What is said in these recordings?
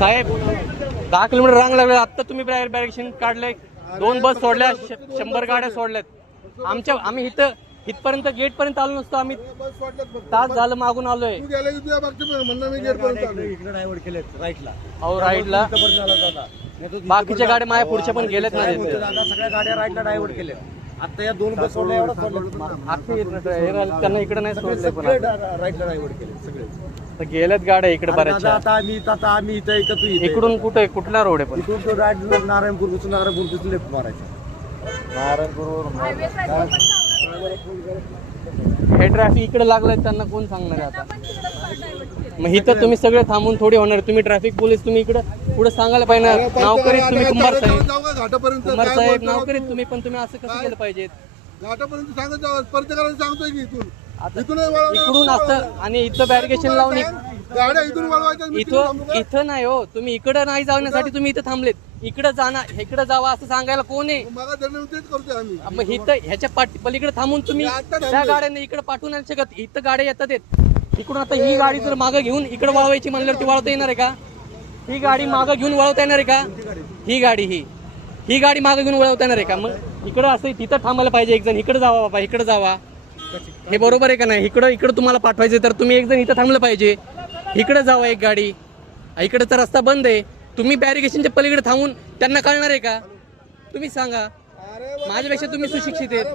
साहेब 10 kilometre रांग लागले. आता तुम्ही बॅरिकेशन काढले, 2 बस सोडल्या, 100 गाड्या सोडल्यात. आम्ही इथपर्यंत गेट पर्यंत आलो नसतो. आम्ही तास झालं मागून आलोय. अहो राईटला बाकीच्या गाड्या माझ्या पुढच्या पण गेल्यात ना. सगळ्या गाड्या राईटला डायव्हर्ट केल्या. आता या 2 बस सोडल्या, त्यांना इकडे नाही सोडले, पण राईटला डायव्हर्ट केले सगळे. तर गेल्यात गाड्या इकडे बऱ्याचशा. आता आम्ही इथं का तू इकडून कुठे कुठला रोड आहे? पण इकडून तो राईट नारायणपूर लेफ्ट मारायचं. हे ट्रॅफिक इकडे लागलंय, त्यांना कोण सांगणार आहे आता? मग इथं तुम्ही सगळे थांबून थोडी होणार. तुम्ही ट्रॅफिक पोलीस तुम्ही इकडे पुढे सांगायला पाहिजे. नावकरीत तुम्ही कुंभार साहेब नावकरीत तुम्ही, पण तुम्ही असं कसं केलं पाहिजे? घाटापर्यंत सांगत प्रत्येकाला सांगतोय की इकडून असतं आणि इथं बॅरिकेशन लावून गाड्या इथून वळवायच्या. इथं नाही हो, तुम्ही इकडे नाही जाण्यासाठी तुम्ही इथं थांबलेत. इकडे जाणार, इकडे जावा असं सांगायला कोण आहे? तेच करतोय आम्ही. मग इथं ह्याच्या पलीकडे थांबून तुम्ही त्या गाड्यांना इकडे पाठवून नाही शकत. इथं गाड्या येतात इकडून. आता ही गाडी जर मागं घेऊन इकडे वळवायची म्हणल्यावर ती वळवता येणार आहे का? ही गाडी मागं घेऊन वळवता येणार आहे का? ही गाडी मागं घेऊन वळवता येणार आहे का? मग इकडे असं तिथं थांबायला पाहिजे एक जण. इकडे जावा बाबा, इकडे जावा. हे बरोबर आहे का नाही? इकडे तुम्हाला पाठवायचं तर तुम्ही एक जण इथं थांबलं पाहिजे. इकडे जावा एक गाडी. इकडे तर रस्ता बंद आहे. तुम्ही बॅरिकेशनच्या पलीकडे थांबून त्यांना कळणार आहे का? तुम्ही सांगा. माझ्यापेक्षा तुम्ही सुशिक्षित आहेत.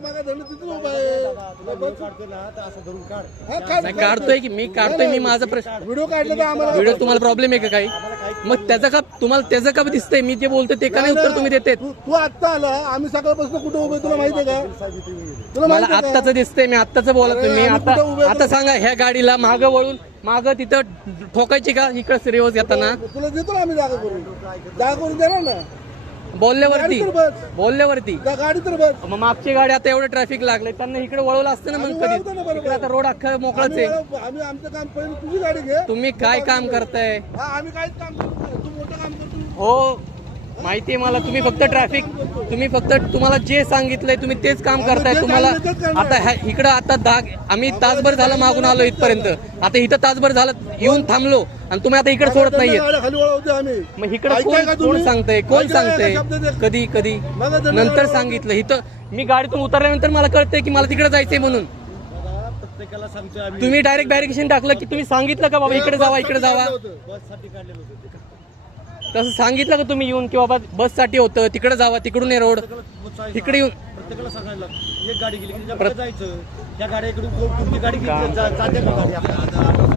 काढतोय की मी काढतोय. मी माझा प्रश्न व्हिडिओ तुम्हाला प्रॉब्लेम आहे का काही? मग त्याचं का दिसतंय? मी जे बोलतो ते का नाही उत्तर तुम्ही देते? तू आत्ता आला, आम्ही सकाळपासून कुठे उभे तुला माहिती आहे का? मला आत्ताच दिसतंय. मी आत्ताच बोलत तुम्ही आता सांगा. ह्या गाडीला मागं वळून मागं तिथं ठोकायची का? इकडे रिवर्स येताना तुला देतो ना आम्ही जागा करून देणार ना. बोलल्यावरती गाडी तर बस. मग मागची गाडी आता एवढं ट्रॅफिक लागलंय, त्यांना इकडे वळवलं असतं ना. मग कधी आता रोड अख्खा मोकळाच आहे. आम्ही आमचं काम पहिलं तुझी गाडी घे. तुम्ही काय काम करताय? आम्ही काहीच काम करतो, तू मोठं काम करतो. हो माहितीये मला. तुम्ही फक्त तुम्हाला जे सांगितलंय तुम्ही तेच काम करताय. तुम्हाला आता इकडं आता आम्ही तासभर झालं मागून आलो इथपर्यंत. आता इथं तासभर झालं येऊन थांबलो आणि तुम्ही आता इकडे सोडत नाहीये. मग इकडे कोण सांगतंय? कधी नंतर सांगितलं. इथं मी गाडीतून उतरल्यानंतर मला कळतंय की मला तिकडे जायचंय म्हणून. तुम्ही डायरेक्ट बॅरिकेशन टाकलं की तुम्ही सांगितलं का बाबा इकडे जावा? तसं सांगितलं का तुम्ही येऊन की बाबा बससाठी होतं, तिकडे जावा, तिकडून आहे रोड, तिकडे येऊन प्रत्येकाला सांगायला एक गाडी गेली की जायचं. त्या गाड्या इकडून गाडी